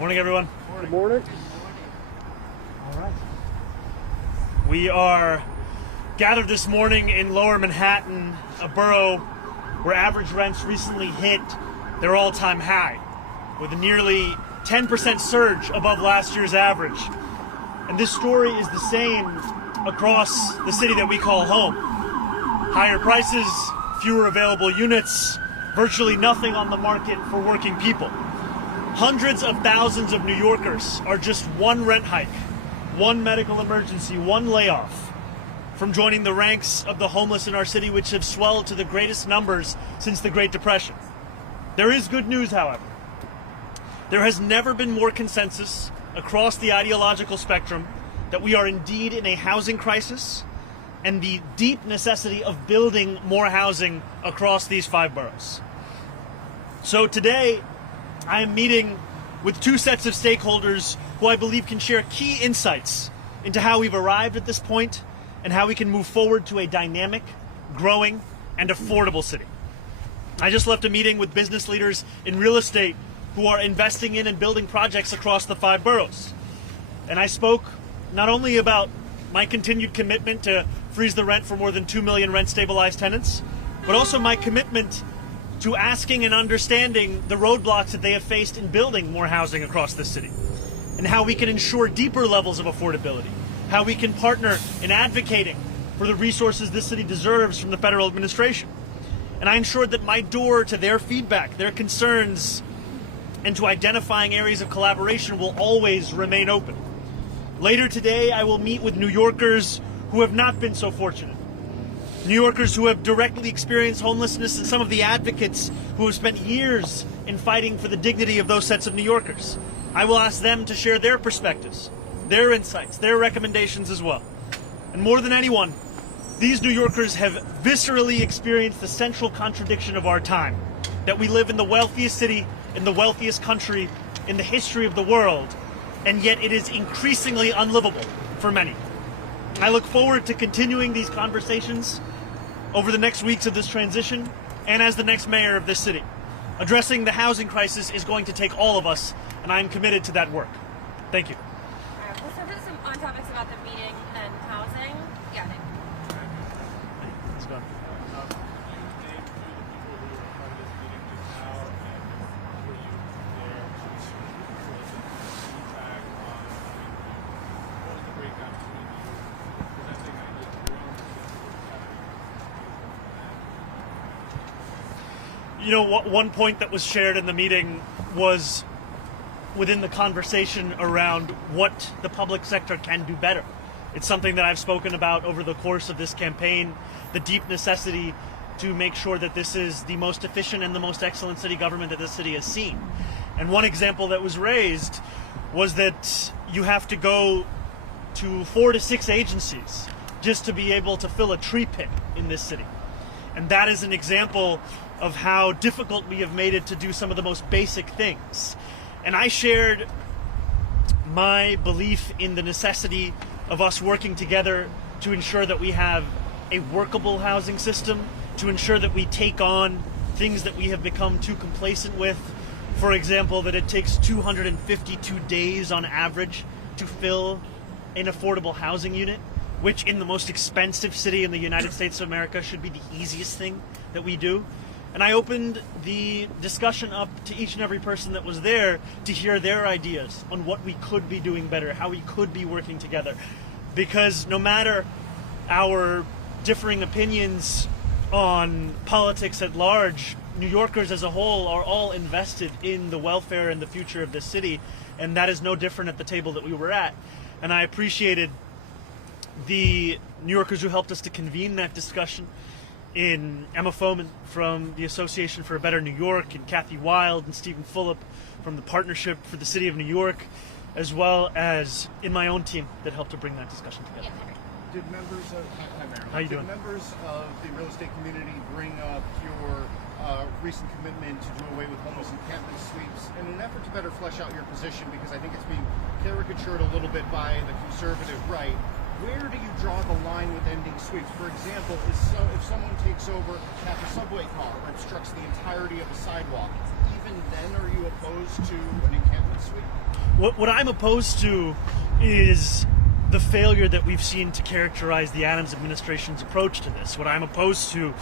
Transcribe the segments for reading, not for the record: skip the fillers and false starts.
Morning, everyone. Good morning. All right. We are gathered this morning in Lower Manhattan, a borough where average rents recently hit their all-time high, with a nearly 10% surge above last year's average. And this story is the same across the city that we call home. Higher prices, fewer available units, virtually nothing on the market for working people. Hundreds of thousands of New Yorkers are just one rent hike, one medical emergency, one layoff from joining the ranks of the homeless in our city, which have swelled to the greatest numbers since the Great Depression. There is good news, however. There has never been more consensus across the ideological spectrum that we are indeed in a housing crisis and the deep necessity of building more housing across these 5 boroughs. So today, I am meeting with 2 sets of stakeholders who I believe can share key insights into how we've arrived at this point and how we can move forward to a dynamic, growing, and affordable city. I just left a meeting with business leaders in real estate who are investing in and building projects across the 5 boroughs. And I spoke not only about my continued commitment to freeze the rent for more than 2 million rent-stabilized tenants, but also my commitment to asking and understanding the roadblocks that they have faced in building more housing across this city, and how we can ensure deeper levels of affordability, how we can partner in advocating for the resources this city deserves from the federal administration. And I ensured that my door to their feedback, their concerns, and to identifying areas of collaboration will always remain open. Later today, I will meet with New Yorkers who have not been so fortunate. New Yorkers who have directly experienced homelessness, and some of the advocates who have spent years in fighting for the dignity of those sets of New Yorkers. I will ask them to share their perspectives, their insights, their recommendations as well. And more than anyone, these New Yorkers have viscerally experienced the central contradiction of our time, that we live in the wealthiest city, in the wealthiest country, in the history of the world, and yet it is increasingly unlivable for many. I look forward to continuing these conversations over the next weeks of this transition and as the next mayor of this city. Addressing the housing crisis is going to take all of us, and I am committed to that work. Thank you. All right, let's start with some on topics about the meeting and housing. Yeah, Nick. Let's go. You know, one point that was shared in the meeting was within the conversation around what the public sector can do better. It's something that I've spoken about over the course of this campaign, the deep necessity to make sure that this is the most efficient and the most excellent city government that this city has seen. And one example that was raised was that you have to go to 4 to 6 agencies just to be able to fill a tree pit in this city. And that is an example of how difficult we have made it to do some of the most basic things. And I shared my belief in the necessity of us working together to ensure that we have a workable housing system, to ensure that we take on things that we have become too complacent with. For example, that it takes 252 days on average to fill an affordable housing unit, which in the most expensive city in the United States of America should be the easiest thing that we do. And I opened the discussion up to each and every person that was there to hear their ideas on what we could be doing better, how we could be working together. Because no matter our differing opinions on politics at large, New Yorkers as a whole are all invested in the welfare and the future of this city. And that is no different at the table that we were at. And I appreciated the New Yorkers who helped us to convene that discussion, in Emma Foman from the Association for a Better New York, and Kathy Wild and Stephen Fulop from the Partnership for the City of New York, as well as in my own team that helped to bring that discussion together. Did members of How you doing? Did members of the real estate community bring up your recent commitment to do away with homeless encampment sweeps in an effort to better flesh out your position? Because I think it's being caricatured a little bit by the conservative right. Where do you draw the line with ending sweeps? For example, if someone takes over at the subway car or obstructs the entirety of a sidewalk, even then are you opposed to an encampment sweep? What I'm opposed to is the failure that we've seen to characterize the Adams administration's approach to this. What I'm opposed to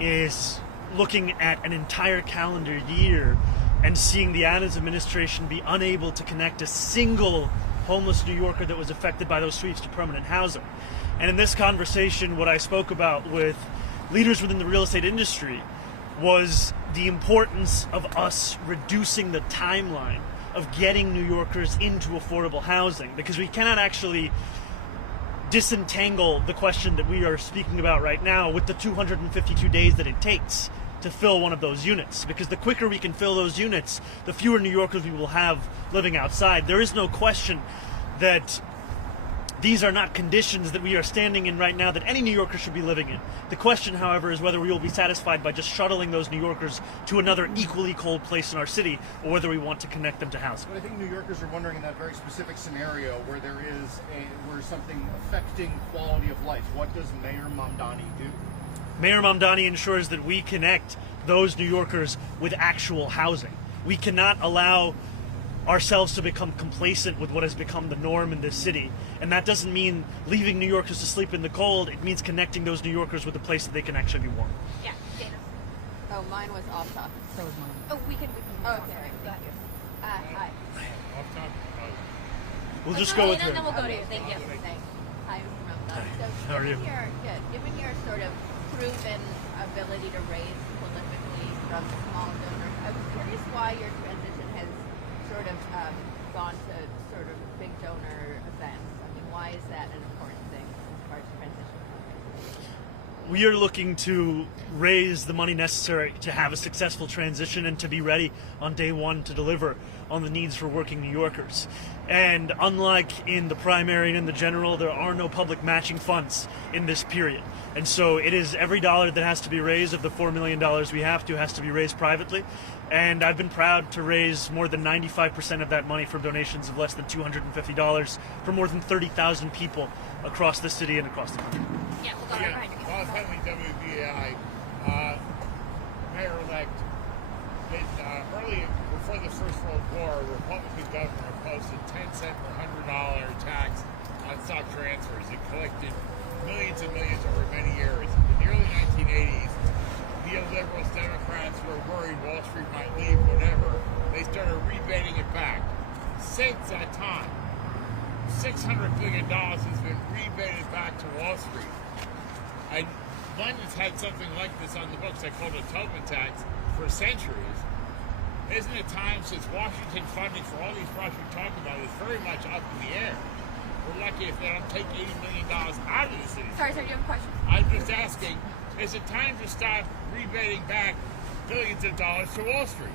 is looking at an entire calendar year and seeing the Adams administration be unable to connect a single homeless New Yorker that was affected by those sweeps to permanent housing. And in this conversation, what I spoke about with leaders within the real estate industry was the importance of us reducing the timeline of getting New Yorkers into affordable housing, because we cannot actually disentangle the question that we are speaking about right now with the 252 days that it takes to fill one of those units. Because the quicker we can fill those units, the fewer New Yorkers we will have living outside. There is no question that these are not conditions that we are standing in right now that any New Yorker should be living in. The question, however, is whether we will be satisfied by just shuttling those New Yorkers to another equally cold place in our city, or whether we want to connect them to housing. But I think New Yorkers are wondering, in that very specific scenario where there is where something affecting quality of life, what does Mayor Mamdani do? Mayor Mamdani ensures that we connect those New Yorkers with actual housing. We cannot allow ourselves to become complacent with what has become the norm in this city. And that doesn't mean leaving New Yorkers to sleep in the cold. It means connecting those New Yorkers with a place that they can actually be warm. Yeah, Dana. Oh, mine was off topic. So was mine. Oh, we can. Oh, okay. Thank you. Hi. We'll just go with and then her. we'll go to you. Thank you. Thanks. Hi, I'm from Mamdani. Hi. So, How are you? Given your sort of proven ability to raise prolifically from small donors, I was curious why your transition has sort of gone to sort of big donor events. I mean, why is that an important thing as far as transition? We are looking to raise the money necessary to have a successful transition and to be ready on day one to deliver on the needs for working New Yorkers. And unlike in the primary and in the general, there are no public matching funds in this period. And so it is every dollar that has to be raised of the $4 million we have to has to be raised privately. And I've been proud to raise more than 95% of that money from donations of less than $250 for more than 30,000 people across the city and across the country. Yeah, we'll go right behind you. Bob Henley, WBAI, Mayor-elect, early before the First World War, a Republican governor imposed a 10-cent per $100 tax on stock transfers. It collected millions and millions over many years. In the early 1980s, neoliberals, Democrats who were worried Wall Street might leave, whatever, they started rebating it back. Since that time, $600 billion has been rebated back to Wall Street. And London's had something like this on the books. They called it a Tobin tax for centuries. Isn't it time, since Washington funding for all these projects we're talking about is very much up in the air? We're lucky if they don't take $80 million out of the city. Sorry, do you have a question? I'm just asking, is it time to stop rebating back billions of dollars to Wall Street?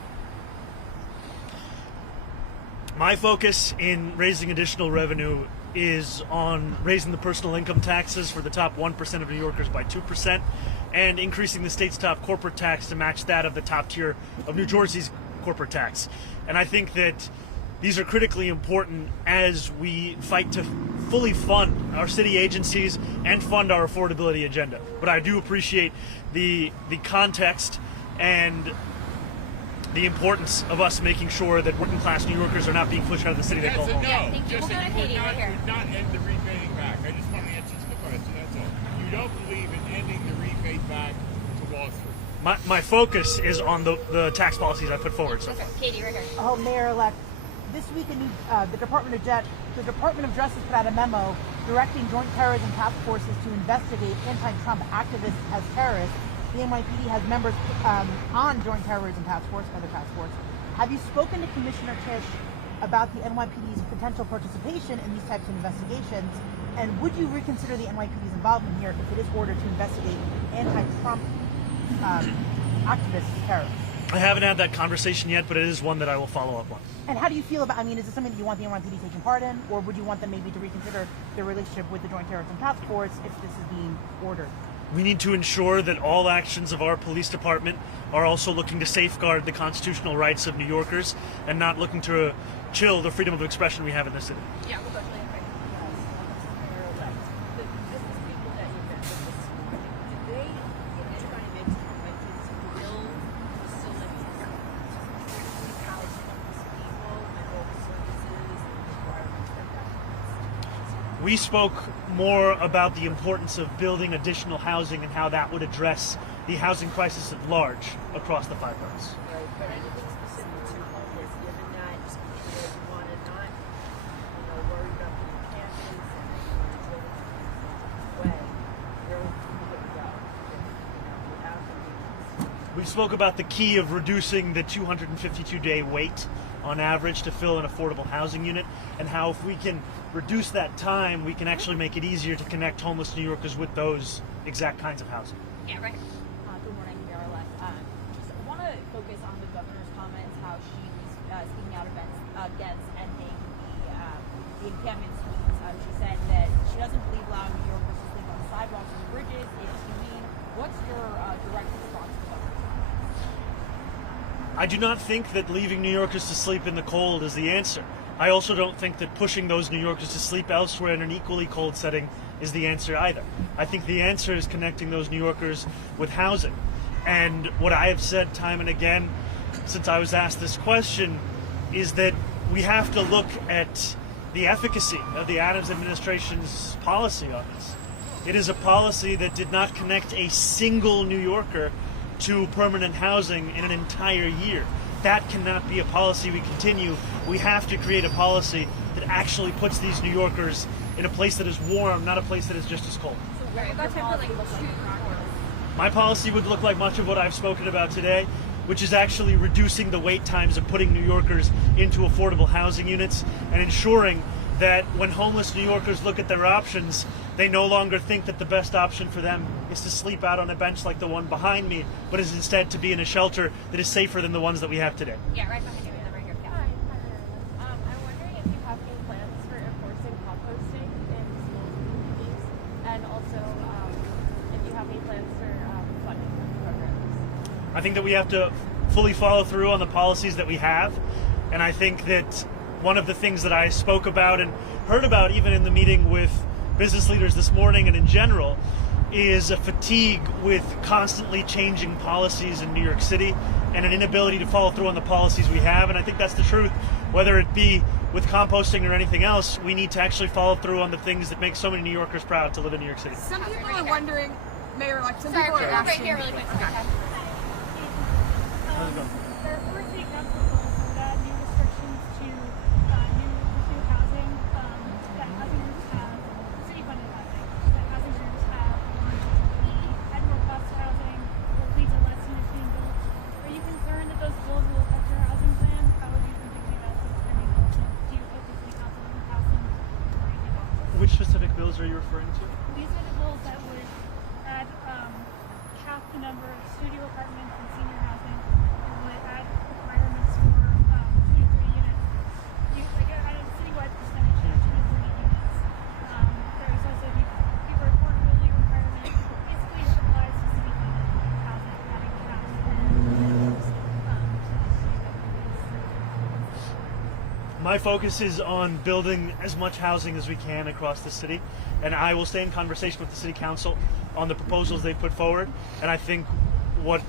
My focus in raising additional revenue is on raising the personal income taxes for the top 1% of New Yorkers by 2% and increasing the state's top corporate tax to match that of the top tier of New Jersey's corporate tax. And I think that these are critically important as we fight to fully fund our city agencies and fund our affordability agenda. But I do appreciate the context and the importance of us making sure that working class New Yorkers are not being pushed out of the city they call That's a home. no. Yeah, thank you. Just We'll go that to you Katie right here. would not end the rebating back. I just want to answer the question, that's all. You don't believe in ending the rebate back to Wall Street. My focus is on the tax policies I put forward so far. Katie right here. Oh, Mayor-elect, this week the Department of Justice put out a memo directing joint terrorism task forces to investigate anti-Trump activists as terrorists. The NYPD has members on joint terrorism task force, other task force. Have you spoken to Commissioner Tisch about the NYPD's potential participation in these types of investigations? And would you reconsider the NYPD's involvement here if it is ordered to investigate anti-Trump activists as terrorists? I haven't had that conversation yet, but it is one that I will follow up on. And how do you feel about, I mean, is this something that you want the NYPD taking part in, or would you want them maybe to reconsider their relationship with the Joint Terrorism Task Force if this is being ordered? We need to ensure that all actions of our police department are also looking to safeguard the constitutional rights of New Yorkers and not looking to chill the freedom of expression we have in this city. Yeah, we'll go to Lynn right here. We spoke more about the importance of building additional housing and how that would address the housing crisis at large across the 5 boroughs. Right, but anything specific to homeless, given that you want to not, worry about the encampments and you want to deal with way, where would you go? Without the We spoke about the key of reducing the 252-day wait on average to fill an affordable housing unit, and how if we can reduce that time, we can actually make it easier to connect homeless New Yorkers with those exact kinds of housing. Yeah, right. Good morning, Mayor-elect. Just want to focus on the governor's comments, how she was speaking out against ending the encampment suites. She said that she doesn't believe allowing New Yorkers to sleep on sidewalks and bridges is humane. What's your direct response to the governor's comments? I do not think that leaving New Yorkers to sleep in the cold is the answer. I also don't think that pushing those New Yorkers to sleep elsewhere in an equally cold setting is the answer either. I think the answer is connecting those New Yorkers with housing. And what I have said time and again since I was asked this question is that we have to look at the efficacy of the Adams administration's policy on this. It is a policy that did not connect a single New Yorker to permanent housing in an entire year. That cannot be a policy we continue. We have to create a policy that actually puts these New Yorkers in a place that is warm, not a place that is just as cold. So Right, what about your time for policy like look like 2 in practice? My policy would look like much of what I've spoken about today, which is actually reducing the wait times of putting New Yorkers into affordable housing units and ensuring that when homeless New Yorkers look at their options, they no longer think that the best option for them is to sleep out on a bench like the one behind me, but is instead to be in a shelter that is safer than the ones that we have today. Yeah, right behind you and then right here. Yeah. I'm wondering if you have any plans for enforcing composting in small communities, and also if you have any plans for funding programs. I think that we have to fully follow through on the policies that we have, and I think that one of the things that I spoke about and heard about even in the meeting with business leaders this morning and in general is a fatigue with constantly changing policies in New York City and an inability to follow through on the policies we have. And I think that's the truth. Whether it be with composting or anything else, we need to actually follow through on the things that make so many New Yorkers proud to live in New York City. Some people are wondering, Mayor, like some Sorry, people we're are right asking. here really quick. How's it going? There are 4 state councils that add new restrictions to new housing that housing groups have, city-funded housing, that housing groups have on the annual cost of housing will lead to less units being built. Are you concerned that those bills will affect your housing plan? How have you been thinking about some spending bills? And do you hope the city council will pass them before you get off? Which specific bills are you referring to? These are the bills that would add cap the number of studio apartments and senior housing. It would add requirements for 2 to 3 units. At a citywide percentage of 2 to 3 units. There's also the affordability requirement. Basically, it applies to city-funded housing, having caps My focus is on building as much housing as we can across the city, and I will stay in conversation with the city council on the proposals they put forward. And I think what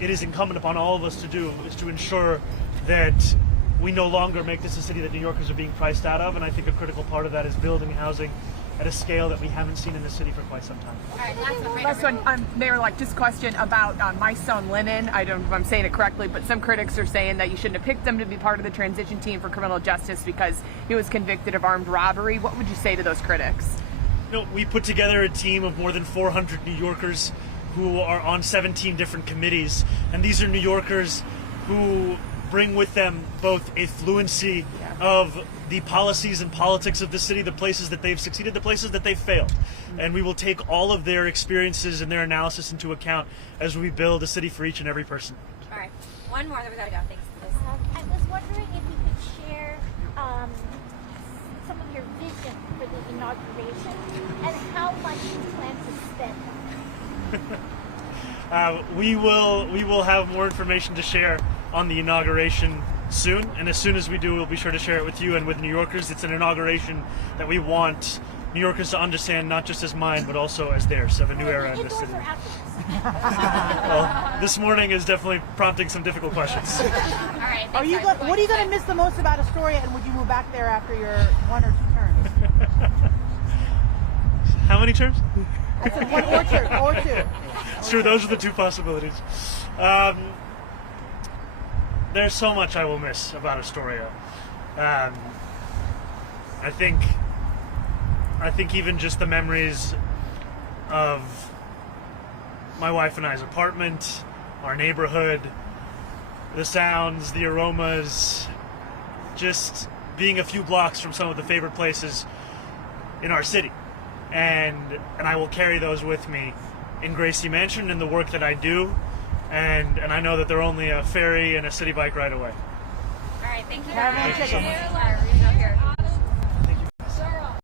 it is incumbent upon all of us to do is to ensure that we no longer make this a city that New Yorkers are being priced out of, and I think a critical part of that is building housing at a scale that we haven't seen in the city for quite some time. All right, last one. Last one, Mayor, like just question about My Son Lennon. I don't know if I'm saying it correctly, but some critics are saying that you shouldn't have picked him to be part of the transition team for criminal justice because he was convicted of armed robbery. What would you say to those critics? You know, we put together a team of more than 400 New Yorkers who are on 17 different committees, and these are New Yorkers who bring with them both a fluency of the policies and politics of the city, the places that they've succeeded, the places that they've failed. And we will take all of their experiences and their analysis into account as we build a city for each and every person. All right, one more, then we gotta go. Thanks. I was wondering if you could share some of your vision for the inauguration and how much you plan to spend. We will have more information to share on the inauguration soon, and as soon as we do, we'll be sure to share it with you and with New Yorkers. It's an inauguration that we want New Yorkers to understand, not just as mine, but also as theirs, of a new era in this city. Well, this morning is definitely prompting some difficult questions. All right. What are you going to miss the most about Astoria, and would you move back there after your 1 or 2 terms? How many terms? I said one or two. Or two. Sure, those are the two possibilities. There's so much I will miss about Astoria. I think even just the memories of my wife and I's apartment, our neighborhood, the sounds, the aromas, just being a few blocks from some of the favorite places in our city. And I will carry those with me in Gracie Mansion in the work that I do, and I know that they're only a ferry and a city bike ride away. All right, thank you. Have a very good much. chicken. Thank you.